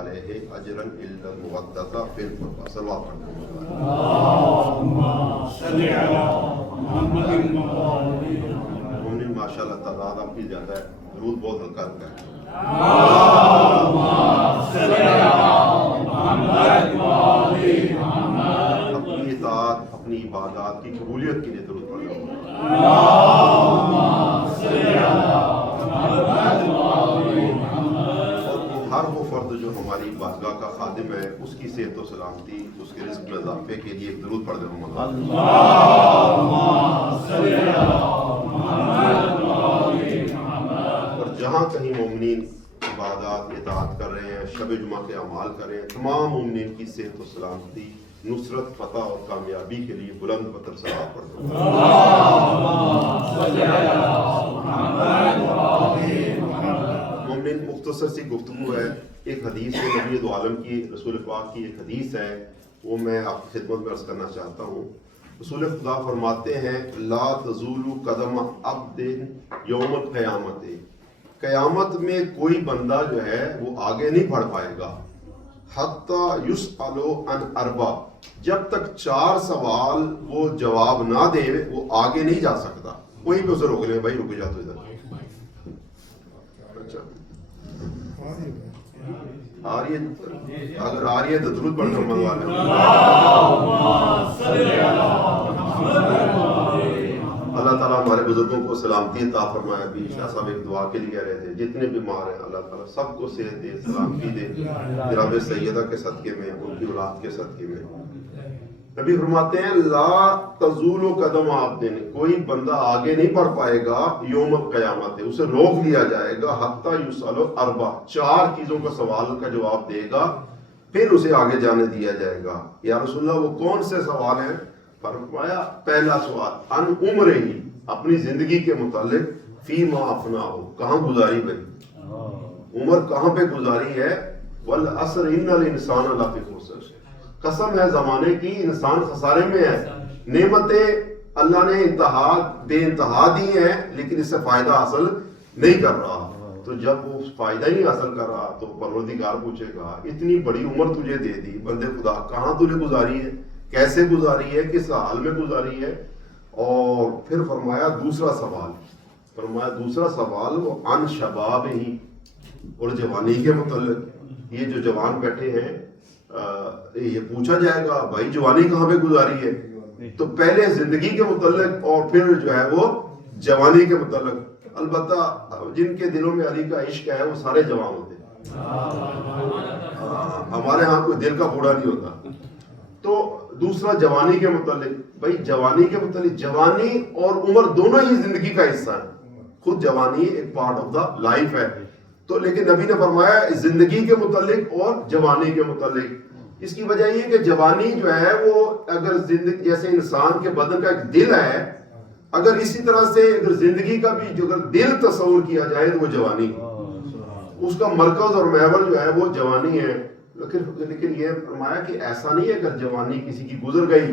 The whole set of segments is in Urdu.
علیہ اجرا الا المودۃ فی القربى. صلوات پڑھتے ہیں. مومن ماشاء اللہ تعداد آپ کی زیادہ ہے, درود بہت ہلکا ہلکا ہے. اپنی اطاعت, اپنی عبادات کی قبولیت کے لیے درود پڑھنا ہوگا. ہر وہ فرد جو ہماری بارگاہ کا خادم ہے اس کی صحت و سلامتی, اس کے رزق میں اضافے کے لیے درود پڑھ دیں. اور جہاں کہیں مومنین عبادات اطاعت کر رہے ہیں, شب جمعہ کے اعمال کر رہے ہیں, تمام مومنین کی صحت و سلامتی, نصرت, فتح اور کامیابی کے لیے بلند بتر صلوات پڑھ دیں. مومنین مختصر سی گفتگو ہے. ایک حدیث ہے نبی دو عالم کی, رسول پاک کی ایک حدیث ہے, وہ میں آپ کی خدمت میں عرض کرنا چاہتا ہوں. رسول خدا فرماتے ہیں لا تزول قدم عبد یوم القیامت, قیامت میں کوئی بندہ جو ہے وہ آگے نہیں بڑھ پائے گا, حتی یسأل عن اربع, جب تک 4 سوال وہ جواب نہ دے وہ آگے نہیں جا سکتا. کوئی بھی اسے روک لے, بھائی رک جا تو ادھر. اچھا آ رہی ہے, اگر آ رہی ہے تو درود پڑھنا منگوا لیں. اللہ تعالیٰ ہمارے بزرگوں کو سلامتی عطا فرمائے. ابھی شاہ صاحب ایک دعا کے لیے رہے تھے, جتنے بیمار ہیں اللہ تعالیٰ سب کو صحت دے, سلامتی دے, جناب سیدہ کے صدقے میں, ان کی اولاد کے صدقے میں. نبی فرماتے ہیں لا تزول قدم عبد, کوئی بندہ آگے نہیں بڑھ پائے گا یوم القیامت, اسے روک لیا جائے گا حتی یسأل اربع, 4 چیزوں کا سوال کا جواب دے گا پھر اسے آگے جانے دیا جائے گا. یا رسول اللہ وہ کون سے سوال ہیں؟ فرمایا پہلا سوال ان عمرہ, اپنی زندگی کے متعلق, فی ما افناہ, کہاں گزاری بھائی, عمر کہاں پہ گزاری ہے. والعصر ان الانسان لفی خسر, قسم ہے زمانے کی انسان خسارے میں ہے. نعمتیں اللہ نے بے انتہا دی ہیں لیکن اس سے فائدہ حاصل نہیں کر رہا. تو جب وہ فائدہ ہی حاصل کر رہا تو پروردگار پوچھے گا اتنی بڑی عمر تجھے دے دی بندے خدا, کہاں تو نے گزاری ہے, کیسے گزاری ہے, کس حال میں گزاری ہے. اور پھر فرمایا دوسرا سوال وہ ان شباب ہی, اور جوانی کے متعلق. یہ جو جوان بیٹھے ہیں یہ پوچھا جائے گا بھائی جوانی کہاں پہ گزاری ہے, تو پہلے زندگی کے متعلق اور پھر جو ہے وہ جوانی کے متعلق. البتہ جن کے دلوں میں علی کا عشق ہے وہ سارے جوان ہوتے ہیں, ہمارے ہاں کوئی دل کا بوڑھا نہیں ہوتا. تو دوسرا جوانی کے متعلق, بھائی جوانی کے متعلق, جوانی اور عمر دونوں ہی زندگی کا حصہ ہے. خود جوانی ایک پارٹ آف دا لائف ہے, تو لیکن نبی نے فرمایا زندگی کے متعلق اور جوانی کے متعلق. اس کی وجہ یہ کہ جوانی جو ہے وہ اگر زندگی جیسے انسان کے بدن کا ایک دل ہے, اگر اسی طرح سے اگر زندگی کا بھی جو اگر دل تصور کیا جائے تو وہ جوانی, اس کا مرکز اور محور جو ہے وہ جوانی ہے. لیکن یہ فرمایا کہ ایسا نہیں ہے اگر جوانی کسی کی گزر گئی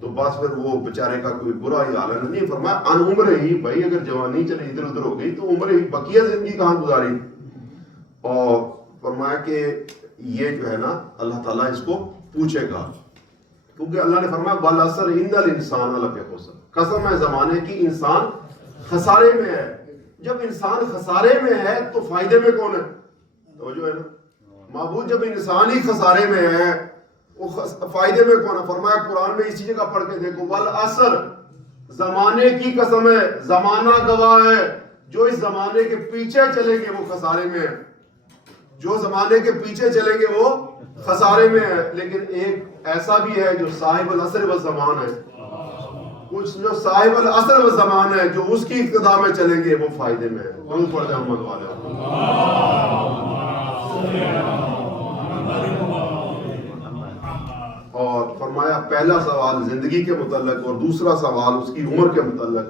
تو بس پھر وہ بیچارے کا کوئی برا ہی حال ہے. نہیں, فرمایا ان عمر ہی, بھائی اگر جوانی چلے ادھر ادھر ہو گئی تو عمر ہی, بقیہ زندگی کہاں گزاری. اور فرمایا کہ یہ جو ہے نا اللہ تعالیٰ اس کو پوچھے گا, کیونکہ اللہ نے فرمایا والعصر ان الانسان لفی خسر, قسم ہے زمانے کی انسان خسارے میں ہے. جب انسان خسارے میں ہے تو فائدے میں کون ہے؟ توجہ ہے نا, معبود جب انسان ہی خسارے میں ہے وہ فائدے میں کون ہے؟ فرمایا قرآن میں اسی جگہ پڑھ کے دیکھو والعصر, زمانے کی قسم ہے, زمانہ گواہ ہے, جو اس زمانے کے پیچھے چلیں گے وہ خسارے میں ہے, جو زمانے کے پیچھے چلیں گے وہ خسارے میں ہے. لیکن ایک ایسا بھی ہے جو صاحب العصر والزمان ہے, کچھ جو صاحب العصر والزمان ہے جو اس کی اقتداء میں چلیں گے وہ فائدے میں ہے. درود پڑھ جائیں محمد والے. اور فرمایا پہلا سوال زندگی کے متعلق اور دوسرا سوال اس کی عمر کے متعلق,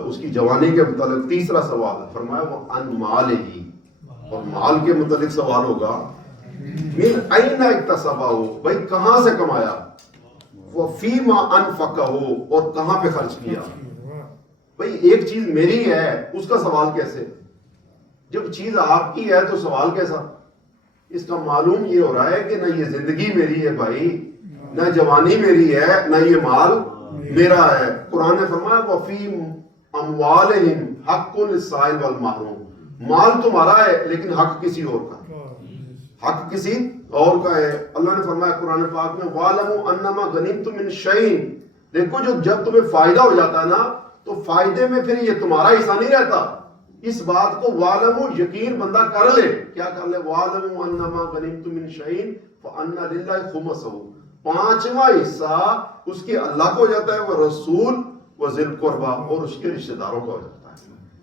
اس کی جوانی کے متعلق. تیسرا سوال فرمایا وہ ان مال ہی, اور مال کے متعلق سوال ہوگا من این اکتسبہ, بھائی کہاں سے کمایا, وہ فیما انفقہ, اور کہاں پہ خرچ کیا. بھئی ایک چیز میری ہے اس کا سوال کیسے, جب چیز آپ کی ہے تو سوال کیسا. اس کا معلوم یہ ہو رہا ہے کہ نہ یہ زندگی میری ہے بھائی، نہ جوانی میری ہے، نہ یہ مال میرا ہے۔ قرآن نے فرمایا وَفِي أَمْوَالِهِمْ حَقٌّ لِلسَّائِلِ وَالْمَحْرُومِ، مال تمہارا ہے لیکن حق کسی اور کا، حق کسی اور کا ہے۔ اللہ نے فرمایا قرآن پاک میں وَاعْلَمُوا أَنَّمَا غَنِمْتُم مِّن شَيْءٍ، دیکھو جب تمہیں فائدہ ہو جاتا ہے نا تو فائدے میں پھر یہ تمہارا حصہ نہیں رہتا۔ اس بات کو وَاعْلَمُوا یقین بندہ کر لے، کیا کر لے؟ وَاعْلَمُوا أَنَّمَا غَنِمْتُم مِّن شَيْءٍ فَأَنَّ لِلَّهِ خُمُسَهُ، پانچواں حصہ اس کے اللہ کو ہو جاتا ہے، وہ رسول و ذی القربہ اور اس کے رشتہ داروں کو ہو جاتا ہے۔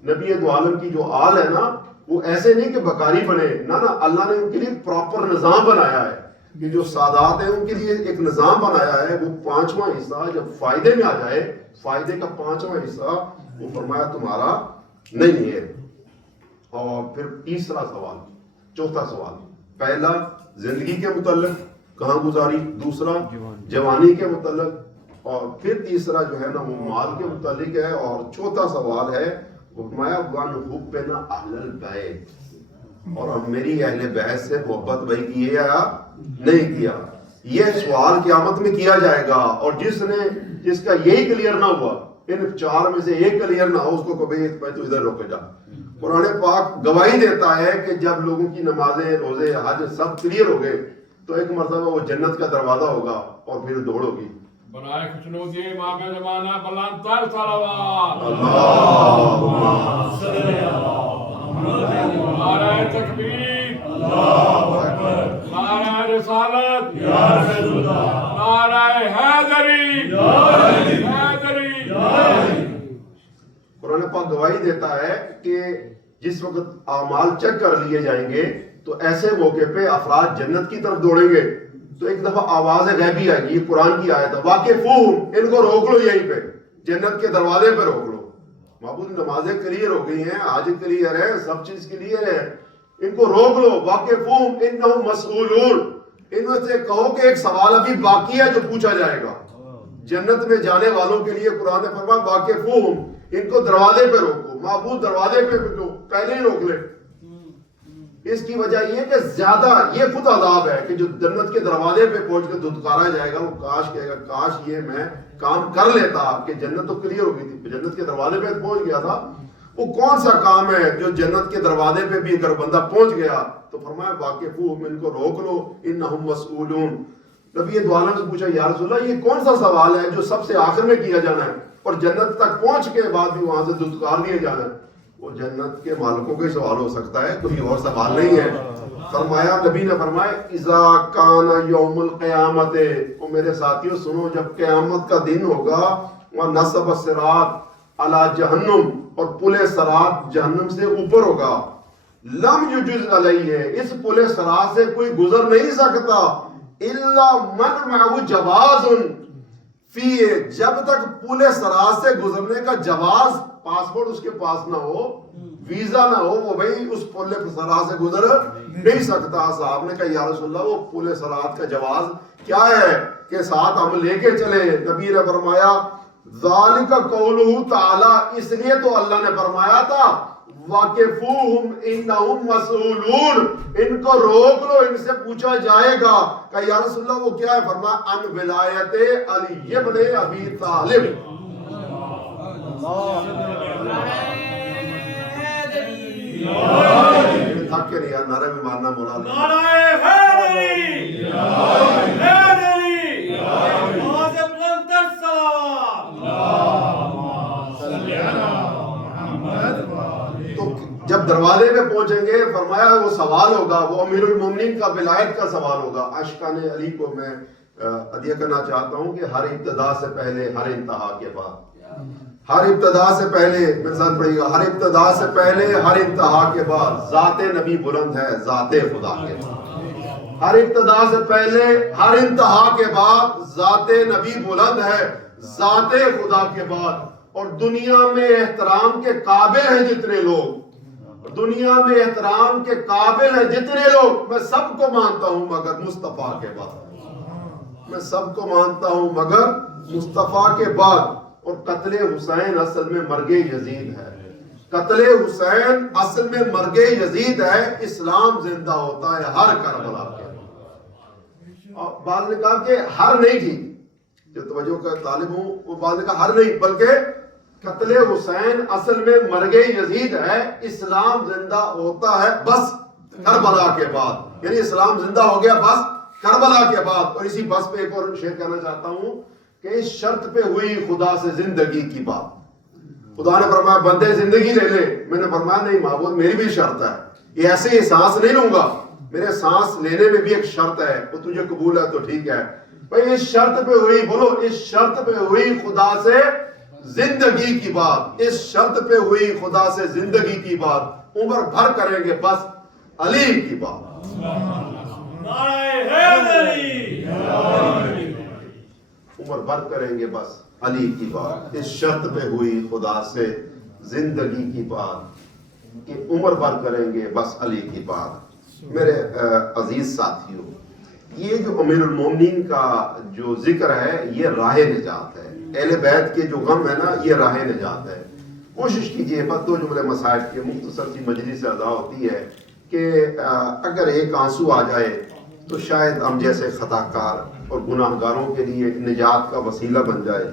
نبی دو عالم کی جو آل ہے نا وہ ایسے نہیں کہ بکاری بنے، نہ اللہ نے ان کے لیے پراپر نظام بنایا ہے کہ جو سادات ہیں ان کے لیے ایک نظام بنایا ہے۔ وہ پانچواں حصہ جب فائدے میں آ جائے، فائدے کا پانچواں حصہ وہ فرمایا تمہارا نہیں ہے۔ اور پھر تیسرا سوال، چوتھا سوال، پہلا زندگی کے متعلق کہاں گزاری، دوسرا جوانی کے متعلق، اور پھر تیسرا جو ہے نا وہ مال کے متعلق ہے، اور چوتھا سوال ہے فرمایا وَنُحِبَّنَا أَهْلَ الْبَيْتِ، اور اب میری اہل بیت سے محبت بھائی کی ہے یا نہیں کیا۔ یہ سوال قیامت میں کیا جائے گا، اور جس کا یہی کلیئر نہ ہوا، ان چار میں سے ایک کلیئر نہ ہو، اس کو کبھی تو ادھر روکے جا۔ قرآن پاک گواہی دیتا ہے کہ جب لوگوں کی نمازیں، روزے، حج سب کلیئر ہو گئے تو ایک مرتبہ وہ جنت کا دروازہ ہوگا اور پھر دوڑ ہوگی۔ برائے خوشنودی امام زمانہ بلند تر صلوات، اللہم صلی اللہ، نعرہ تکبیر، اللہ اکبر، نعرہ رسالت، یا رسول اللہ، نعرہ حیدری، حیدری۔ قرآن پاک گواہی دیتا ہے کہ جس وقت اعمال چیک کر لیے جائیں گے تو ایسے موقع پہ افراد جنت کی طرف دوڑیں گے تو ایک دفعہ آواز غیبی آئے گی، یہ قرآن کی آیت ہے، واقفوہم، ان کو روک لو یہیں پہ، جنت کے دروازے پہ روک لو۔ معبود نمازیں کلیئر ہو گئی ہیں، حج کلیئر ہے، سب چیز کلیئر ہے، ان کو روک لو، واقفوہم انہم مسئولون، ان میں سے کہو کہ ایک سوال ابھی باقی ہے جو پوچھا جائے گا۔ جنت میں جانے والوں کے لیے قرآن نے فرمایا واقفوہم، ان کو دروازے پہ روکو، معبود دروازے پہ پہلے ہی روک لے۔ اس کی وجہ یہ کہ زیادہ یہ خود عذاب ہے کہ جو جنت کے دروازے پہ پہنچ کے دھتکارا جائے گا، وہ کاش کہے گا کاش یہ میں کام کر لیتا، کہ جنت تو کلیئر ہو گئی تھی، جنت کے دروازے پہ پہنچ گیا تھا، وہ کون سا کام ہے جو جنت کے دروازے پہ بھی اگر بندہ پہنچ گیا تو فرمایا واقفوہم، ان کو روک لو، انہم مسئولون۔ نبی دو عالم سے پوچھا یا رسول اللہ یہ کون سا سوال ہے جو سب سے آخر میں کیا جانا ہے اور جنت تک پہنچ کے بعد بھی وہاں سے دھتکار دیا جانا ہے؟ وہ جنت کے مالکوں کا سوال ہو سکتا ہے، کوئی اور سوال نہیں ہے۔ فرمایا نبی نے فرمایا اذا کان یوم القیامت، او میرے ساتھیوں سنو، جب قیامت کا دن ہوگا، ونصب الصراط علی جہنم، اور پل صراط جہنم سے اوپر ہوگا، لم یجز علیہ، اس پل صراط سے کوئی گزر نہیں سکتا، الا من معه جواز فی، جب تک پل صراط سے گزرنے کا جواز، پاسپورٹ اس کے پاس نہ ہو، ویزا نہ ہو، وہ بھائی اس پل صراط سے گزر نہیں سکتا۔ صاحب نے کہا یا رسول اللہ وہ پل صراط کا جواز کیا ہے کہ ساتھ ہم لے کے چلے؟ نبی نے فرمایا ذالک قولہ تعالی، اس لیے تو اللہ نے فرمایا تھا واقفوہم انہم مسئولون، ان کو روک لو، ان سے پوچھا جائے گا۔ کہ یا رسول اللہ وہ کیا ہے؟ فرمایا ان ولایت علی ابن ابی طالب۔ تھک کے نہیں یار، نعرہ بھی مارنا مولا، نعرہ حیدری، حیدری، آواز بلند تر صلوات۔ تو جب دروازے پہ پہنچیں گے فرمایا وہ سوال ہوگا، وہ امیر المومنین کا ولایت کا سوال ہوگا۔ عاشقان علی کو میں عطیہ کرنا چاہتا ہوں کہ ہر ابتدا سے پہلے ہر انتہا کے بعد، ہر ابتدا سے پہلے، میرے ساتھ پڑھیے گا، ہر ابتدا سے پہلے ہر انتہا کے بعد ذات نبی بلند ہے ذات خدا کے بعد۔ ہر ابتدا سے پہلے ہر انتہا کے بعد ذات نبی بلند ہے ذات خدا کے بعد۔ اور دنیا میں احترام کے قابل ہیں جتنے لوگ، دنیا میں احترام کے قابل ہیں جتنے لوگ، میں سب کو مانتا ہوں مگر مصطفیٰ کے بعد، میں سب کو مانتا ہوں مگر مصطفیٰ کے بعد۔ اور قتل حسین اصل میں مرگ یزید ہے، قتل حسین اصل میں مرگ یزید ہے، اسلام زندہ ہوتا ہے ہر کربلا کے۔ اور بعض نے کہا کہ ہر نہیں تھی، جو توجہ کا طالب ہوں وہ بعض نے کہا ہر نہیں، بلکہ قتل حسین اصل میں مرگ یزید ہے، اسلام زندہ ہوتا ہے بس کربلا کے بعد، یعنی اسلام زندہ ہو گیا بس کربلا کے بعد۔ اور اسی بس پہ ایک اور شعر کہنا چاہتا ہوں کہ اس شرط پہ ہوئی خدا سے زندگی کی بات۔ خدا نے فرمایا بندے زندگی لے لے، میں نے فرمایا نہیں معبود میری بھی شرط ہے، یہ ایسے ہی سانس نہیں لوں گا، میرے سانس لینے میں بھی ایک شرط ہے، وہ تجھے قبول ہے تو ٹھیک ہے بھائی۔ اس شرط پہ ہوئی، بولو اس شرط پہ ہوئی خدا سے زندگی کی بات، اس شرط پہ ہوئی خدا سے زندگی کی بات، عمر بھر کریں گے بس علی کی بات۔ عمر بھر کریں گے بس علی کی بات، اس شرط پہ ہوئی خدا سے زندگی کی بات کہ عمر بھر کریں گے بس علی کی بات۔ میرے عزیز ساتھیوں، یہ جو امیر المومنین کا جو ذکر ہے یہ راہ نجات ہے، اہل بیت کے جو غم ہے نا یہ راہ نجات ہے۔ کوشش کیجئے، بس دو جملے مسائل کے مختصر سی مجلس سے ادا ہوتی ہے کہ اگر ایک آنسو آ جائے تو شاید ہم جیسے خطا کار اور گناہ گاروں کے لیے نجات کا وسیلہ بن جائے۔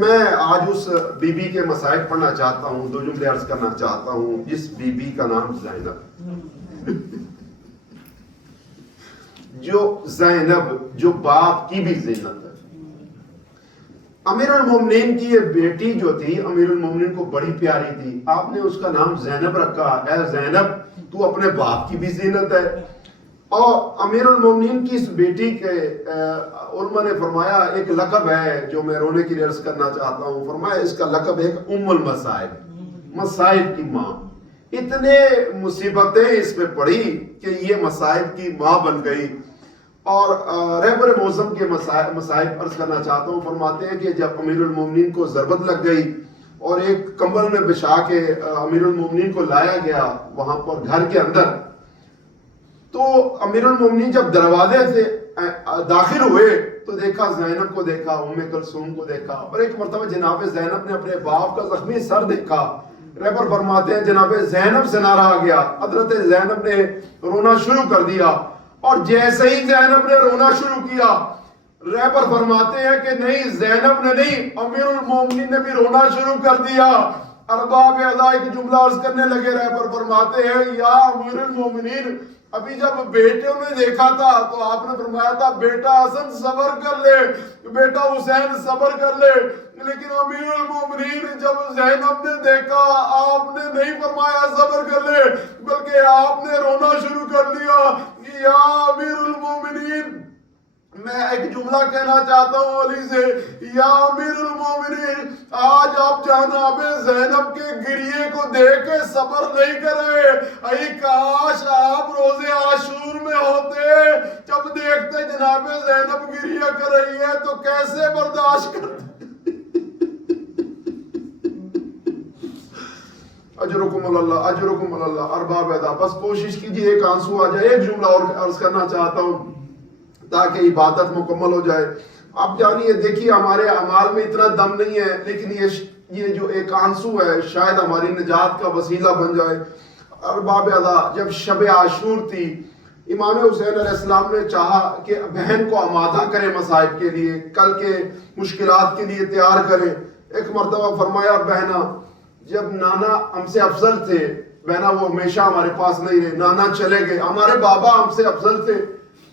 میں آج اس بی بی کے مسائل پڑھنا چاہتا ہوں، دو جملے عرض کرنا چاہتا ہوں، جس بی بی کا نام زینب، جو زینب جو باپ کی بھی زینت ہے۔ امیر المومنین کی یہ بیٹی جو تھی امیر المومنین کو بڑی پیاری تھی، آپ نے اس کا نام زینب رکھا، اے زینب تو اپنے باپ کی بھی زینت ہے۔ اور امیر المومنین کی اس بیٹی کے علماء نے فرمایا ایک لقب ہے جو میں رونے کی عرض کرنا چاہتا ہوں، فرمایا اس کا لقب ہے ام المصائب، مصائب کی ماں۔ اتنے مصیبتیں اس پہ پڑی کہ یہ مصائب کی ماں بن گئی۔ اور رہبر معظم کے مصائب عرض کرنا چاہتا ہوں، فرماتے ہیں کہ جب امیر المومنین کو ضربت لگ گئی اور ایک کمبل میں بچھا کے امیر المومنین کو لایا گیا وہاں پر گھر کے اندر، تو امیر المومنین جب دروازے سے داخل ہوئے تو دیکھا زینب کو دیکھا، ام کلثوم کو دیکھا، اور ایک مرتبہ جناب زینب نے اپنے باپ کا زخمی سر دیکھا۔ رہبر فرماتے ہیں جناب زینب سے نعرہ آ گیا، حضرت زینب نے رونا شروع کر دیا، اور جیسے ہی زینب نے رونا شروع کیا رہبر فرماتے ہیں کہ نہیں زینب نے نہیں امیر المومنین نے بھی رونا شروع کر دیا۔ ارباب ادا ایک جملہ عرض کرنے لگے، رہبر فرماتے ہیں یا امیر المومنین ابھی جب بیٹوں نے دیکھا تھا تو آپ نے فرمایا تھا بیٹا حسن صبر کر لے، بیٹا حسین صبر کر لے، لیکن امیر المومنین جب زینب نے دیکھا آپ نے نہیں فرمایا صبر کر لے بلکہ آپ نے رونا شروع کر دیا۔ یا امیر المومنین میں ایک جملہ کہنا چاہتا ہوں علی سے، یا امیر المومنین آج آپ جناب زینب کے گریے کو دیکھ کے صبر نہیں کر رہے، ای کاش آپ روزے عاشور میں ہوتے، جب دیکھتے جناب زینب گریہ کر رہی ہے تو کیسے برداشت کرتے۔ اجرکم اللہ اجرکم اللہ۔ ارباب ادا بس کوشش کیجئے ایک آنسو آ جائے، ایک جملہ اور عرض کرنا چاہتا ہوں تاکہ عبادت مکمل ہو جائے۔ آپ جانیے دیکھیے ہمارے اعمال میں اتنا دم نہیں ہے، لیکن یہ جو ایک آنسو ہے شاید ہماری نجات کا وسیلہ بن جائے۔ ارباب ادا جب شب عاشور تھی، امام حسین علیہ السلام نے چاہا کہ بہن کو آمادہ کرے مصائب کے لیے، کل کے مشکلات کے لیے تیار کرے۔ ایک مرتبہ فرمایا بہنا جب نانا ہم سے افضل تھے، بہنا وہ ہمیشہ ہمارے پاس نہیں رہے، نانا چلے گئے، ہمارے بابا ہم سے افضل تھے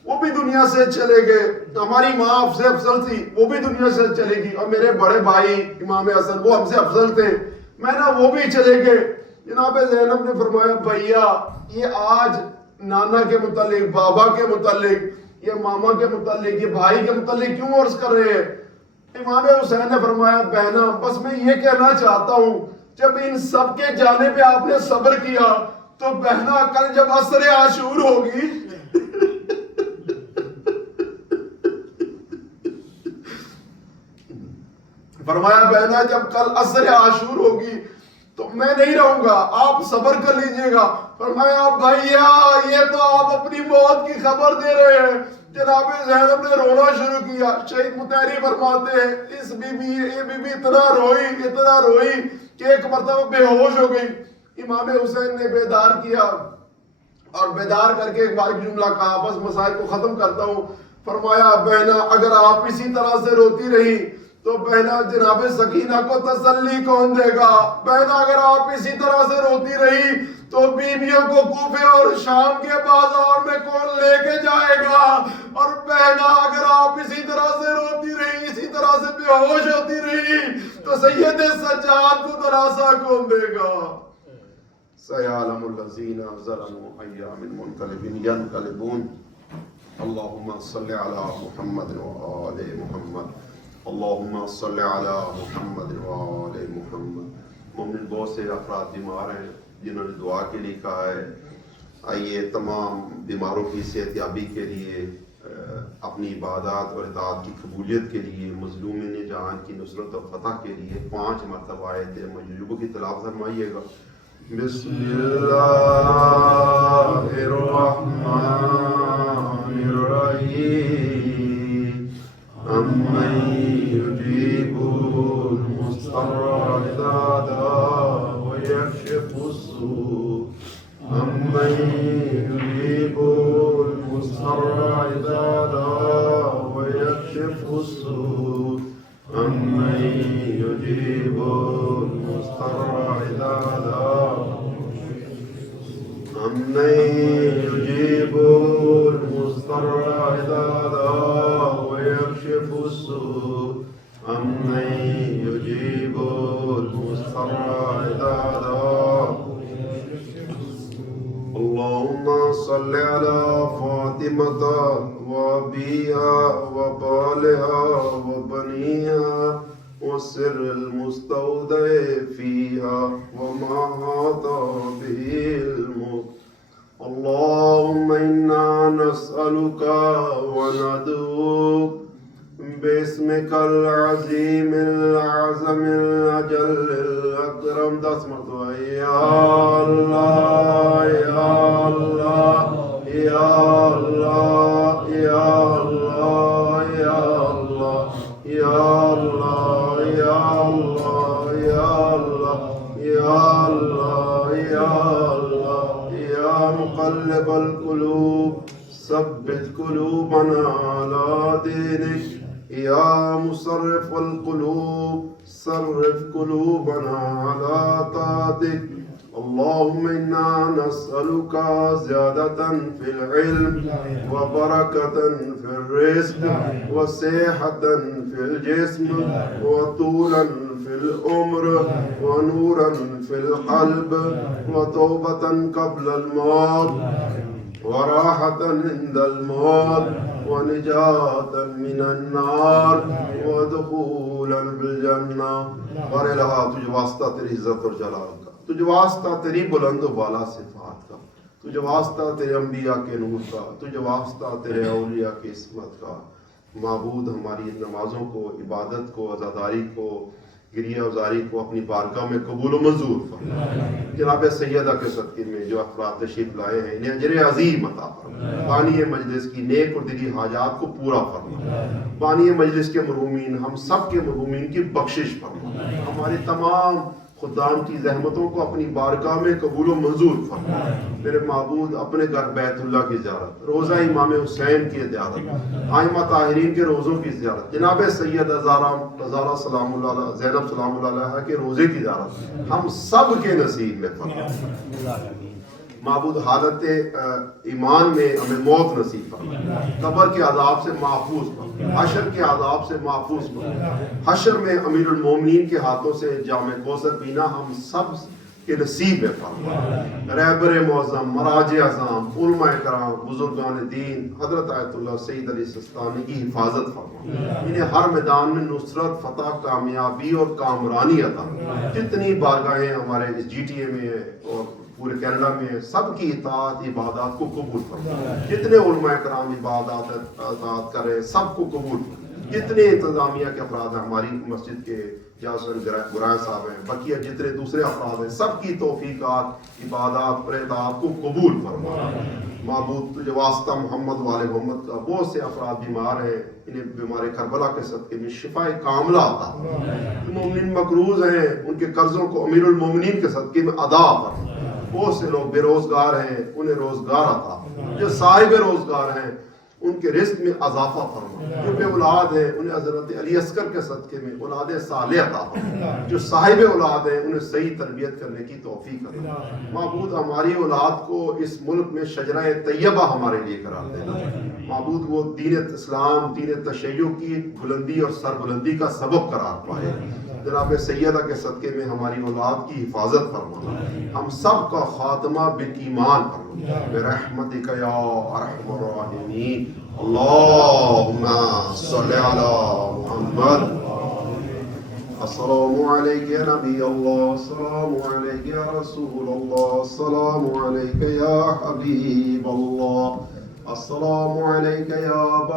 وہ بھی دنیا سے چلے گئے، ہماری ماں ہم سے افضل تھی وہ بھی دنیا سے چلے گی، اور میرے بڑے بھائی امام حسن وہ ہم سے افضل تھے، میں نا وہ بھی چلے گئے۔ جناب زینب نے فرمایا بھیا یہ آج نانا کے متعلق، بابا کے متعلق، یہ ماما کے متعلق، یہ بھائی کے متعلق کیوں عرض کر رہے ہیں؟ امام حسین نے فرمایا بہنا بس میں یہ کہنا چاہتا ہوں جب ان سب کے جانے پہ آپ نے صبر کیا تو بہنا کل جب عصر عاشور ہوگی فرمایا بہنا جب کل عصر عاشور ہوگی تو میں نہیں رہوں گا، آپ صبر کر لیجئے گا۔ فرمایا بھائیا یہ تو آپ اپنی موت کی خبر دے رہے ہیں۔ جناب زینب نے رونا شروع کیا۔ شہید مطہری فرماتے ہیں اس بی بی اتنا روئی کہ ایک مرتبہ بے ہوش ہو گئی. امام حسین نے بیدار کیا اور بیدار کر کے ایک بار جملہ کہا, بس مسائل کو ختم کرتا ہوں. فرمایا بہنا اگر آپ اسی طرح سے روتی رہی تو بہنا جناب سکینہ کو تسلی کون دے گا؟ بہنا اگر آپ اسی طرح سے روتی رہی تو بیویوں کو کوفے اور شام کے بازار میں کون لے کے جائے گا؟ اور بہنا اگر آپ اسی طرح سے روتی رہی, اسی طرح سے بے ہوش ہوتی رہی تو سید سجاد کو دلاسا کون دے گا؟ سیعلم الذین ظلموا ایام منقلب ینقلبون. اللهم صل على محمد وآل محمد. اللهم صل على محمد وآل محمد. مومن بہت سے افراد بیمار ہیں جنہوں نے دعا کے لیے کہا ہے. آئیے تمام بیماروں کی صحت یابی کے لیے, اپنی عبادات اور اطاعت کی قبولیت کے لیے, مظلومین جہان کی نصرت و فتح کے لیے 5 مرتبہ آیت مجذوبہ کی تلاوت فرمائیے گا. بسم اللہ الرحمن الرحیم. امن یجیب المضطر اذا دعا ویکشف السوء. امن یجیب المضطر اذا دعا ویکشف السوء. امن یجیب المضطر اذا دعا. امن یجیب المضطر اذا دعا ویکشف السوء. امن یجیب المضطر اذا دعا. اللهم صل على فاطمة وأبيها وبالها وبنيها والسر المستودع فيها وما أحاط به علمك. اللهم إنا نسألك وندعوك باسمك العظيم الأعظم الأجل الأكرم. 10 مرتبہ یا اللہ یا اللہ یا اللہ یا اللہ یا اللہ یا اللہ یا اللہ یا اللہ یا اللہ یا اللہ یا مقلب القلوب ثبت قلوبنا على دينك. يا مصرف القلوب صرف قلوبنا على طاعتك. اللهم إنا نسألك زيادة في العلم وبركة في الرزق وصحة في الجسم وطولا في العمر ونورا في القلب وتوبة قبل الموت وراحة عند الموت ونجاة من النار ودخولا بالجنة. اور الہا تجھ واسطہ تیری عزت اور جلال کا, تجھ واسطہ تیری بلند و بالا صفات کا, تجھ واسطہ تیرے انبیاء کے نور کا, تجھ واسطہ تیرے اولیاء کی عصمت کا. معبود ہماری نمازوں کو, عبادت کو, عزاداری کو, گریہ وزاری کو اپنی بارگاہ میں قبول و منظور فرما. جناب سیدہ کے صدقے میں جو افراد تشریف لائے ہیں انہیں اجر عظیم عطا فرما. بانی مجلس کی نیک اور دلی حاجات کو پورا فرما. بانی مجلس کے مرحومین, ہم سب کے مرحومین کی بخشش فرما. ہمارے تمام خدام کی زحمتوں کو اپنی بارگاہ میں قبول و منظور فرما. میرے معبود اپنے گھر بیت اللہ کی زیارت, روزہ امام حسین کی زیارت, آئمہ طاہرین کے روزوں کی زیارت, جناب سید زہرا سلام اللہ علیہ, زینب سلام اللہ علیہ کے روزے کی زیارت ہم سب کے نصیب میں فرما. معبود حالت ایمان میں ہمیں موت نصیب فرما, قبر کے عذاب سے محفوظ فرما, حشر کے عذاب سے محفوظ فرما. حشر میں امیر المومنین کے ہاتھوں سے جام کوثر پینا ہم سب کے نصیب میں فرما. رہبر معظم, مراج اعظم, علماء کرام, بزرگان دین, حضرت آیت اللہ سید علی سستانی کی حفاظت فرما. انہیں ہر میدان میں نصرت, فتح, کامیابی اور کامرانی عطا. جتنی بارگاہیں ہمارے اس جی ٹی اے میں اور پورے کینیڈا میں, سب کی اطاعت عبادات کو قبول فرما. جتنے علماء کرام عبادات کر رہے ہیں سب کو قبول فرما. جتنے انتظامیہ کے افراد ہیں ہماری مسجد کے یا حسن گرائے صاحب ہیں، بقیہ جتنے دوسرے افراد ہیں، سب کی توفیقات، عبادات، پریدات کو قبول فرما۔ معبود تجھے واسطہ محمد والے محمد کا، بہت سے افراد بیمار ہیں، انہیں بیمار کربلا کے صدقے میں شفا کاملہ عطا فرما۔ جو مومنین مقروض ہیں ان کے قرضوں کو امیر المومنین کے صدقے میں ادا فرما۔ بہت سے لوگ بے روزگار ہیں، انہیں روزگار عطا فرما۔ جو صاحب روزگار ہیں ان کے رزق میں اضافہ فرما۔ جو بے اولاد ہیں انہیں حضرت علی اصغر کے صدقے میں اولاد صالح عطا فرما۔ جو صاحب اولاد ہیں انہیں صحیح تربیت کرنے کی توفیق عطا۔ معبود ہماری اولاد کو اس ملک میں شجرہ طیبہ ہمارے لیے قرار دینا۔ معبود وہ دین اسلام، دین تشیع کی بلندی اور سربلندی کا سبب قرار پائے۔ جناب سیدہ کے صدقے میں ہماری اولاد کی حفاظت فرما۔ ہم سب کا خاتمہ بالایمان فرما برحمتک یا ارحم الراحمین۔ اللہم صلی علی محمد۔ السلام علیک یا نبی اللہ، السلام علیک یا رسول اللہ، السلام علیک یا حبیب اللہ، السلام علیک یا